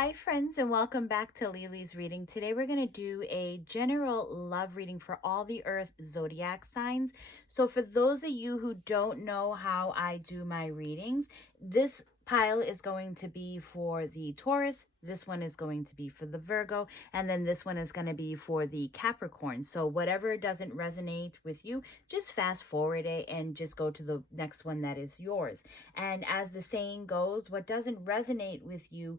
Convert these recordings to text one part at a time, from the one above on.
Hi friends, and welcome back to Lily's reading. Today we're going to do a general love reading for all the earth zodiac signs. So for those of you who don't know how I do my readings, this pile is going to be for the Taurus, this one is going to be for the Virgo, and then this one is going to be for the Capricorn. So whatever doesn't resonate with you, just fast forward it and just go to the next one that is yours. And as the saying goes, what doesn't resonate with you,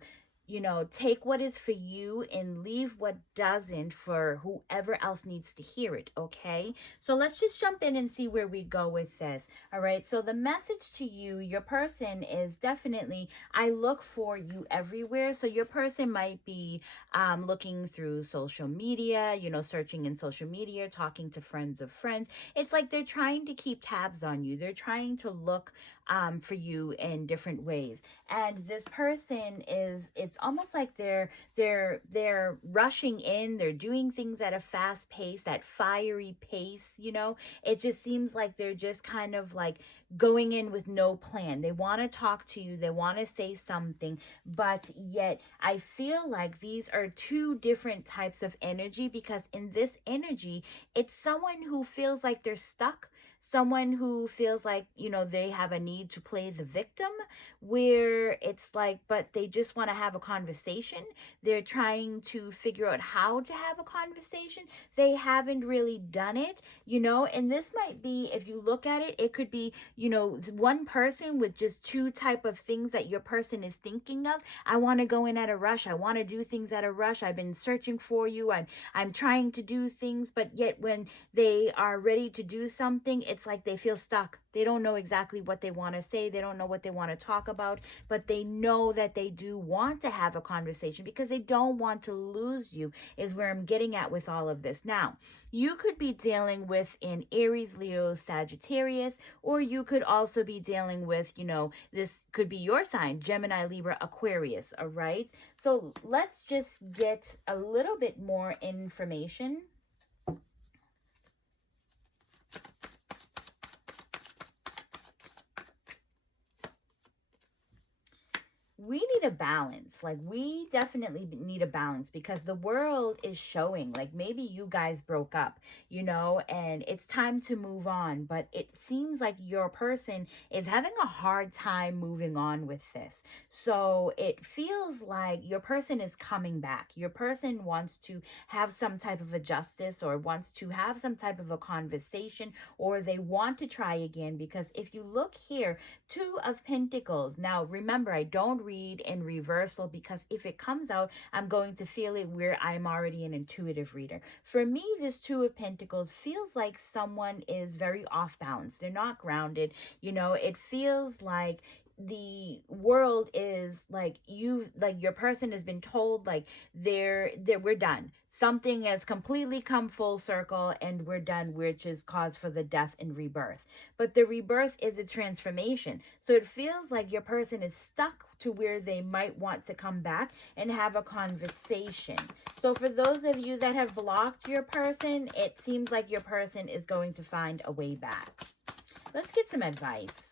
take what is for you and leave what doesn't for whoever else needs to hear it, okay? So let's just jump in and see where we go with this, all right? So the message to you, your person is definitely, I look for you everywhere. So your person might be looking through social media, searching in social media, talking to friends of friends. It's like they're trying to keep tabs on you. They're trying to look for you in different ways. And this person it's almost like they're rushing in, they're doing things at a fast pace, that fiery pace, it just seems like they're just kind of like going in with no plan. They want to talk to you, they want to say something, but yet I feel like these are two different types of energy, because in this energy, it's someone who feels like they're stuck, someone who feels like, they have a need to play the victim, where it's like, but they just want to have a conversation. They're trying to figure out how to have a conversation. They haven't really done it, and this might be, if you look at it, it could be, one person with just two type of things that your person is thinking of. I want to go in at a rush. I want to do things at a rush. I've been searching for you. I'm trying to do things, but yet when they are ready to do something, it's like they feel stuck. They don't know exactly what they want to say. They don't know what they want to talk about, but they know that they do want to have a conversation because they don't want to lose you, is where I'm getting at with all of this. Now, you could be dealing with an Aries, Leo, Sagittarius, or you could also be dealing with, this could be your sign, Gemini, Libra, Aquarius, all right? So let's just get a little bit more information. We need a balance. Like, we definitely need a balance, because the world is showing like maybe you guys broke up, and it's time to move on, but it seems like your person is having a hard time moving on with this. So it feels like your person is coming back. Your person wants to have some type of a justice, or wants to have some type of a conversation, or they want to try again, because if you look here, Two of Pentacles. Now remember, I don't read in reversal, because if it comes out, I'm going to feel it where I'm already an intuitive reader. For me, this Two of Pentacles feels like someone is very off balance. They're not grounded. It feels like the world is like, your person has been told like we're done. Something has completely come full circle and we're done, which is cause for the death and rebirth. But the rebirth is a transformation. So it feels like your person is stuck to where they might want to come back and have a conversation. So for those of you that have blocked your person, it seems like your person is going to find a way back. Let's get some advice.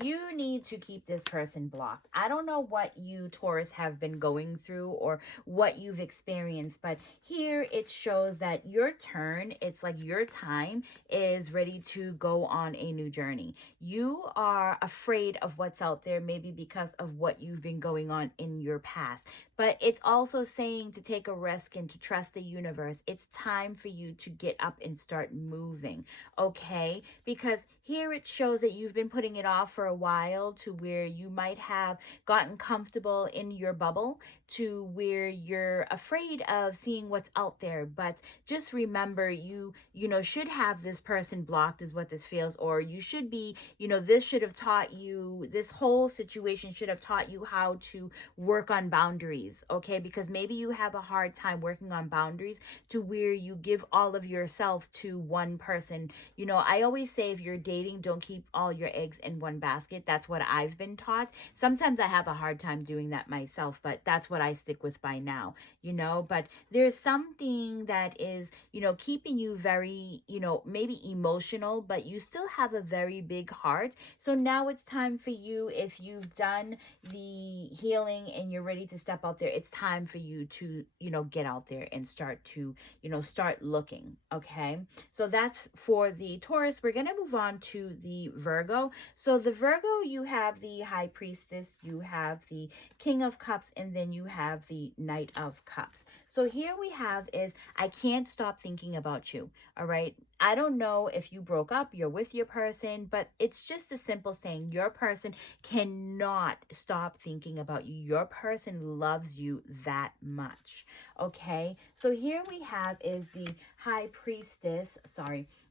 You need to keep this person blocked. I don't know what you, Taurus, have been going through or what you've experienced, but here it shows that your turn, it's like your time is ready to go on a new journey. You are afraid of what's out there, maybe because of what you've been going on in your past. But it's also saying to take a risk and to trust the universe. It's time for you to get up and start moving, okay? Because here it shows that you've been putting it off for a while, to where you might have gotten comfortable in your bubble, to where you're afraid of seeing what's out there. But just remember, you should have this person blocked, is what this feels, or you should be, this should have taught you, this whole situation should have taught you how to work on boundaries, okay? Because maybe you have a hard time working on boundaries, to where you give all of yourself to one person. I always say, if you're dating dating, don't keep all your eggs in one basket. That's what I've been taught. Sometimes I have a hard time doing that myself, but that's what I stick with by now, you know. But there's something that is, you know, keeping you very, you know, maybe emotional, but you still have a very big heart. So now it's time for you, if you've done the healing and you're ready to step out there, it's time for you to, you know, get out there and start to, you know, start looking. Okay, so that's for the Taurus. We're going to move on to the Virgo. So the Virgo, you have the High Priestess, you have the King of Cups, and then you have the Knight of Cups. So here we have is, I can't stop thinking about you. All right, I don't know if you broke up, you're with your person, but it's just a simple saying, your person cannot stop thinking about you. Your person loves you that much. Okay, so here we have is the High Priestess.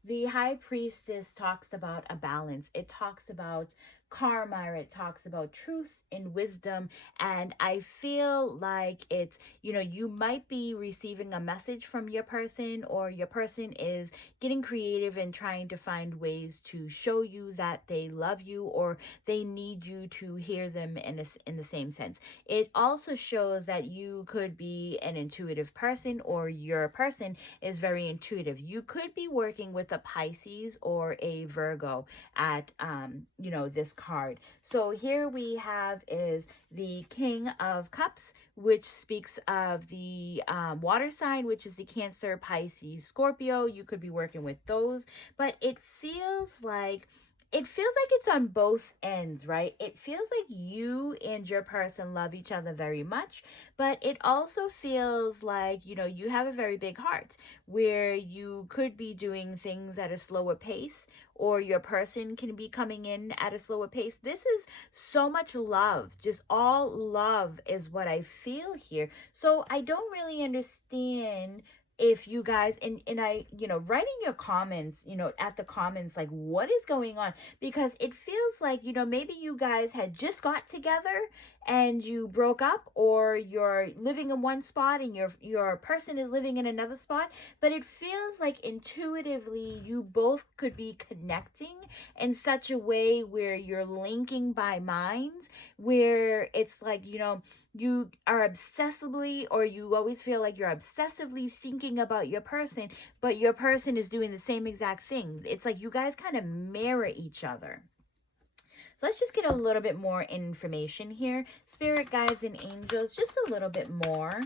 The High Priestess talks about a balance. It talks about karma. It talks about truth and wisdom. And I feel like it's, you know, you might be receiving a message from your person, or your person is getting creative and trying to find ways to show you that they love you, or they need you to hear them in the same sense. It also shows that you could be an intuitive person, or your person is very intuitive. You could be working with a Pisces or a Virgo at, you know, this card. So here we have is the King of Cups, which speaks of the water sign, which is the Cancer, Pisces, Scorpio. You could be working with those, but it feels like it's on both ends, right? It feels like you and your person love each other very much, but it also feels like, you know, you have a very big heart, where you could be doing things at a slower pace, or your person can be coming in at a slower pace. This is so much love, just all love is what I feel here. So I don't really understand if you guys, and I, you know, writing your comments, you know, at the comments, like, what is going on? Because it feels like, you know, maybe you guys had just got together and you broke up, or you're living in one spot and your person is living in another spot, but it feels like intuitively you both could be connecting in such a way where you're linking by minds, where it's like, you know, you are obsessively, or you always feel like you're obsessively thinking about your person, but your person is doing the same exact thing. It's like you guys kind of mirror each other. So let's just get a little bit more information here. Spirit guides and angels, just a little bit more.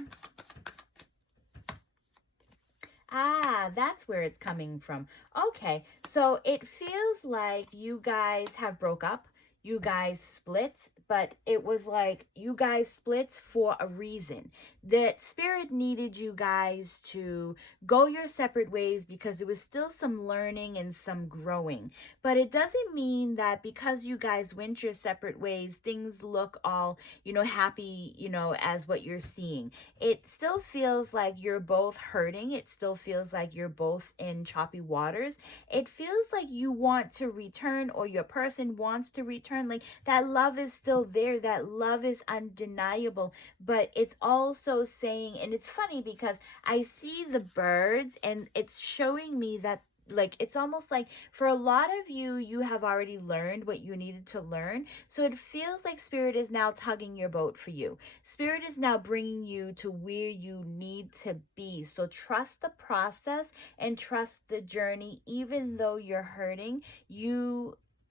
Ah, that's where it's coming from. Okay, so it feels like you guys have broke up. You guys split, but it was like you guys split for a reason. That Spirit needed you guys to go your separate ways because there was still some learning and some growing. But it doesn't mean that because you guys went your separate ways, things look all, you know, happy, you know, as what you're seeing. It still feels like you're both hurting. It still feels like you're both in choppy waters. It feels like you want to return, or your person wants to return. Like, that love is still there. That love is undeniable, but it's also saying, and it's funny because I see the birds and it's showing me that, like, it's almost like for a lot of you, you have already learned what you needed to learn. So it feels like Spirit is now tugging your boat for you. Spirit is now bringing you to where you need to be. So trust the process and trust the journey, even though you're hurting.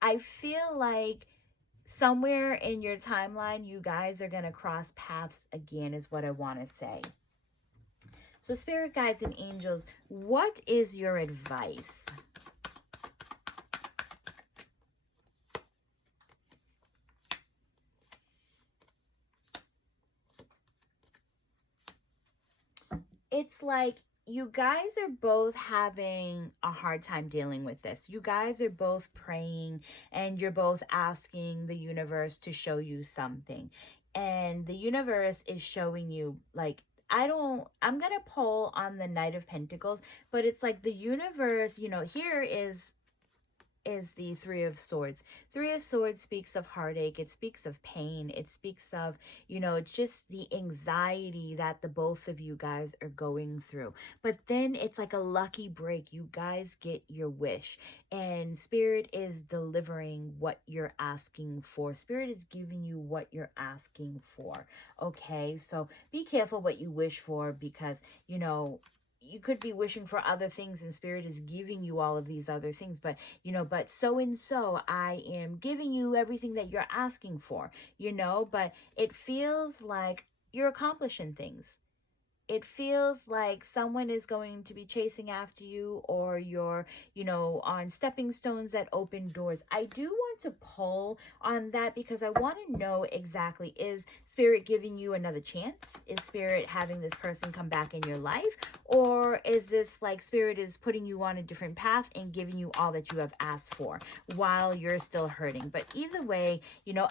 I feel like somewhere in your timeline, you guys are going to cross paths again, is what I want to say. So Spirit guides and angels, what is your advice? It's like you guys are both having a hard time dealing with this. You guys are both praying and you're both asking the universe to show you something. And the universe is showing you, like, I'm going to pull on the Knight of Pentacles, but it's like the universe, you know, here is is the Three of Swords. Three of Swords speaks of heartache. It speaks of pain. It speaks of, it's just the anxiety that the both of you guys are going through. But then it's like a lucky break. You guys get your wish, and Spirit is delivering what you're asking for. Spirit is giving you what you're asking for. Okay, so be careful what you wish for, because, you could be wishing for other things and Spirit is giving you all of these other things, but but so and so, I am giving you everything that you're asking for, but it feels like you're accomplishing things. It feels like someone is going to be chasing after you, or you're, on stepping stones that open doors. I do want to pull on that, because I want to know exactly, is Spirit giving you another chance? Is Spirit having this person come back in your life? Or is this like Spirit is putting you on a different path and giving you all that you have asked for while you're still hurting? But either way,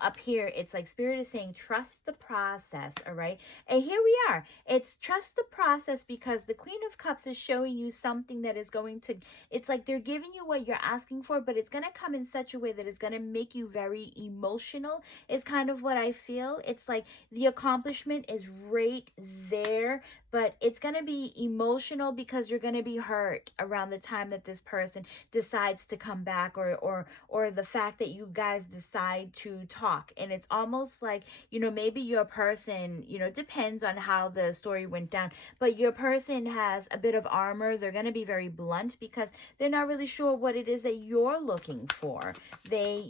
up here, it's like Spirit is saying, trust the process, all right? And here we are. It's trust the process, because the Queen of Cups is showing you something that is going to, it's like they're giving you what you're asking for, but it's going to come in such a way that is going to make you very emotional, is kind of what I feel. It's like the accomplishment is right there, but it's going to be emotional because you're going to be hurt around the time that this person decides to come back, or the fact that you guys decide to talk. And it's almost like, maybe your person, depends on how the story went down, but your person has a bit of armor. They're going to be very blunt because they're not really sure what it is that you're looking for. They,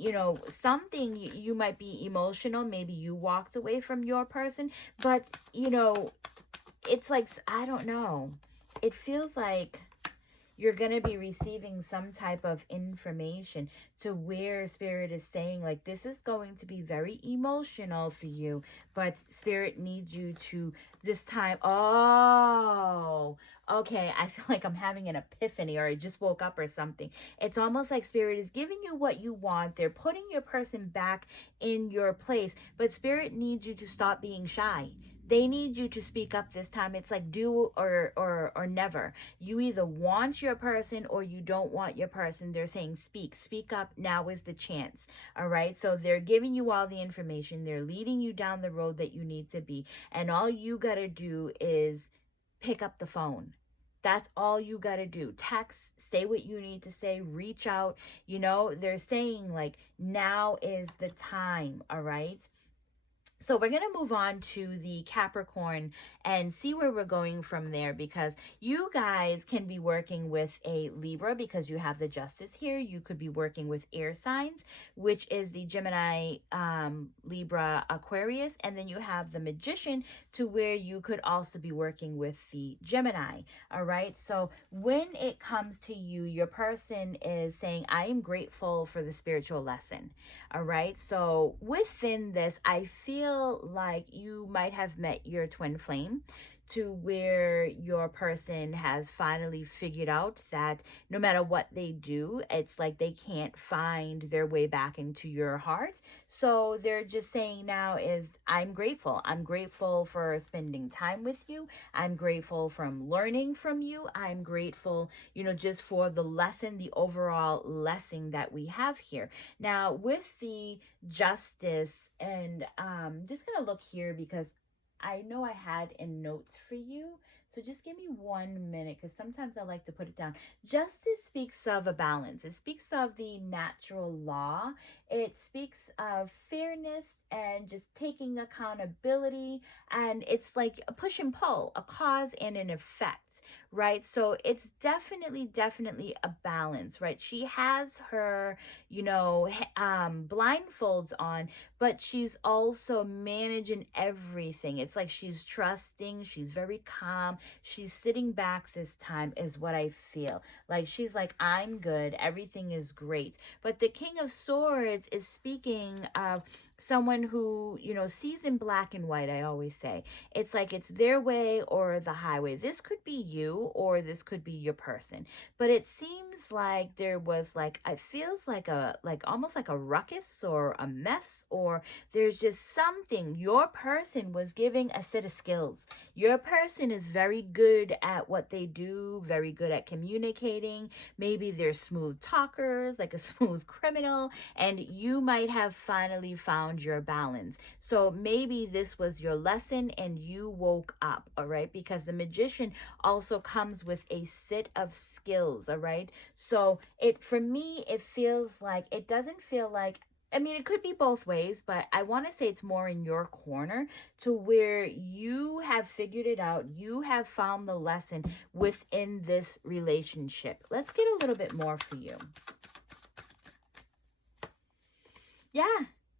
something, you might be emotional. Maybe you walked away from your person, but, it's like, I don't know. It feels like you're going to be receiving some type of information to where Spirit is saying, like, this is going to be very emotional for you, but Spirit needs you to this time. Oh, okay. I feel like I'm having an epiphany, or I just woke up or something. It's almost like Spirit is giving you what you want. They're putting your person back in your place, but Spirit needs you to stop being shy. They need you to speak up this time. It's like do or never. You either want your person or you don't want your person. They're saying speak up. Now is the chance. All right. So they're giving you all the information. They're leading you down the road that you need to be. And all you got to do is pick up the phone. That's all you got to do. Text, say what you need to say, reach out. They're saying like now is the time. All right. So we're going to move on to the Capricorn and see where we're going from there, because you guys can be working with a Libra because you have the Justice here. You could be working with air signs, which is the Gemini, Libra, Aquarius. And then you have the Magician, to where you could also be working with the Gemini. All right. So when it comes to you, your person is saying, I am grateful for the spiritual lesson. All right. So within this, I feel like you might have met your twin flame, to where your person has finally figured out that no matter what they do, it's like they can't find their way back into your heart. So they're just saying now is, I'm grateful. I'm grateful for spending time with you. I'm grateful from learning from you. I'm grateful, just for the lesson, the overall lesson that we have here. Now with the Justice, and just gonna look here because I know I had in notes for you. So just give me 1 minute, because sometimes I like to put it down. Justice speaks of a balance. It speaks of the natural law. It speaks of fairness and just taking accountability. And it's like a push and pull, a cause and an effect, right? So it's definitely a balance, right? She has her, blindfolds on, but she's also managing everything. It's like she's trusting. She's very calm. She's sitting back this time, is what I feel. Like she's like, I'm good. Everything is great. But the King of Swords is speaking of someone who, sees in black and white. I always say it's like it's their way or the highway. This could be you, or this could be your person. But it seems seems like there was like, it feels like almost like a ruckus or a mess, or there's just something. Your person was giving a set of skills. Your person is very good at what they do, very good at communicating. Maybe they're smooth talkers, like a smooth criminal, and you might have finally found your balance. So maybe this was your lesson and you woke up, all right? Because the Magician also comes with a set of skills, all right? So for me, it feels like, it doesn't feel like, I mean, it could be both ways, but I want to say it's more in your corner, to where you have figured it out. You have found the lesson within this relationship. Let's get a little bit more for you. Yeah.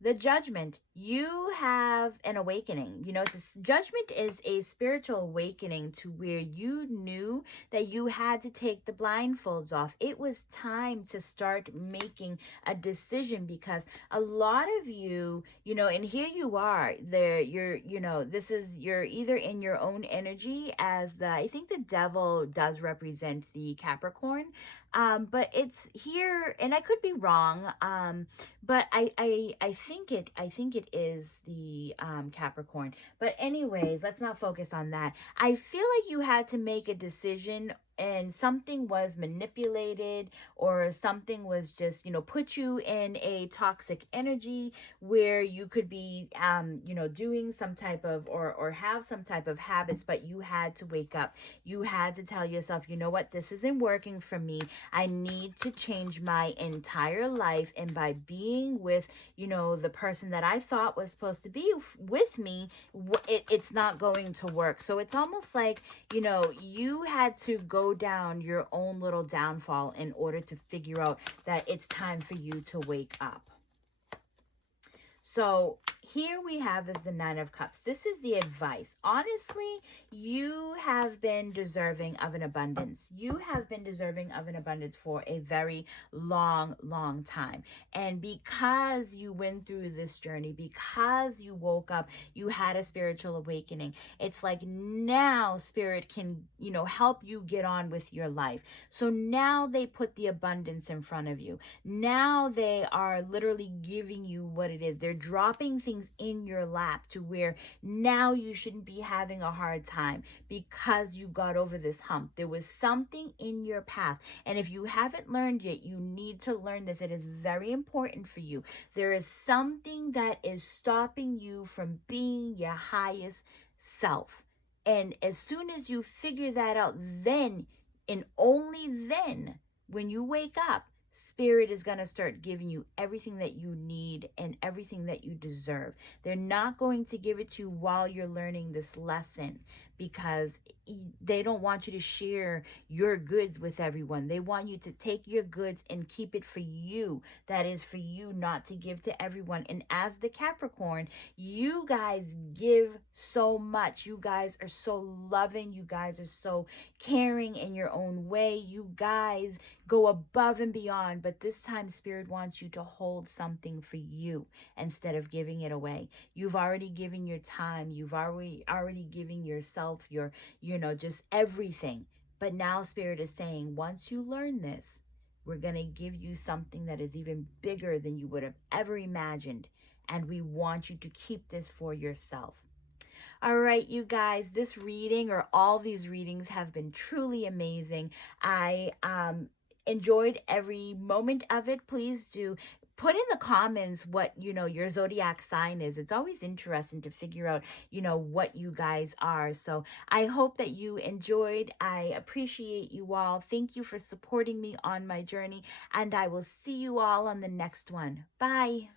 The Judgment. You have an awakening. You know, Judgment is a spiritual awakening to where you knew that you had to take the blindfolds off. It was time to start making a decision, because a lot of you, you know, and here you are there, you're either in your own energy, as I think the devil does represent the Capricorn. But it's here, and I could be wrong. But I think it is the Capricorn. But anyways, let's not focus on that. I feel like you had to make a decision, and something was manipulated, or something was just, you know, put you in a toxic energy where you could be, you know, doing some type of, or have some type of habits, but you had to wake up. You had to tell yourself, you know what, this isn't working for me. I need to change my entire life. And by being with, you know, the person that I thought was supposed to be with me, it's not going to work. So it's almost like, you know, you had to go down your own little downfall in order to figure out that it's time for you to wake up. So here we have is the Nine of Cups. This is the advice. Honestly, you have been deserving of an abundance. You have been deserving of an abundance for a very long, long time. And because you went through this journey, because you woke up, you had a spiritual awakening, it's like now Spirit can, you know, help you get on with your life. So now they put the abundance in front of you. Now they are literally giving you what it is. They're dropping things in your lap to where now you shouldn't be having a hard time because you got over this hump. There was something in your path. And if you haven't learned yet, you need to learn this. It is very important for you. There is something that is stopping you from being your highest self. And as soon as you figure that out, then, and only then, when you wake up, Spirit is going to start giving you everything that you need and everything that you deserve. They're not going to give it to you while you're learning this lesson, because they don't want you to share your goods with everyone. They want you to take your goods and keep it for you. That is for you, not to give to everyone. And as the Capricorn, you guys give so much. You guys are so loving. You guys are so caring in your own way. You guys go above and beyond. But this time, Spirit wants you to hold something for you instead of giving it away. You've already given your time. You've already given yourself, your, you know, just everything. But now Spirit is saying, once you learn this, we're going to give you something that is even bigger than you would have ever imagined. And we want you to keep this for yourself. All right, you guys, this reading, or all these readings, have been truly amazing. I enjoyed every moment of it. Please do put in the comments what, you know, your zodiac sign is. It's always interesting to figure out, you know, what you guys are. So I hope that you enjoyed. I appreciate you all. Thank you for supporting me on my journey, and I will see you all on the next one. Bye.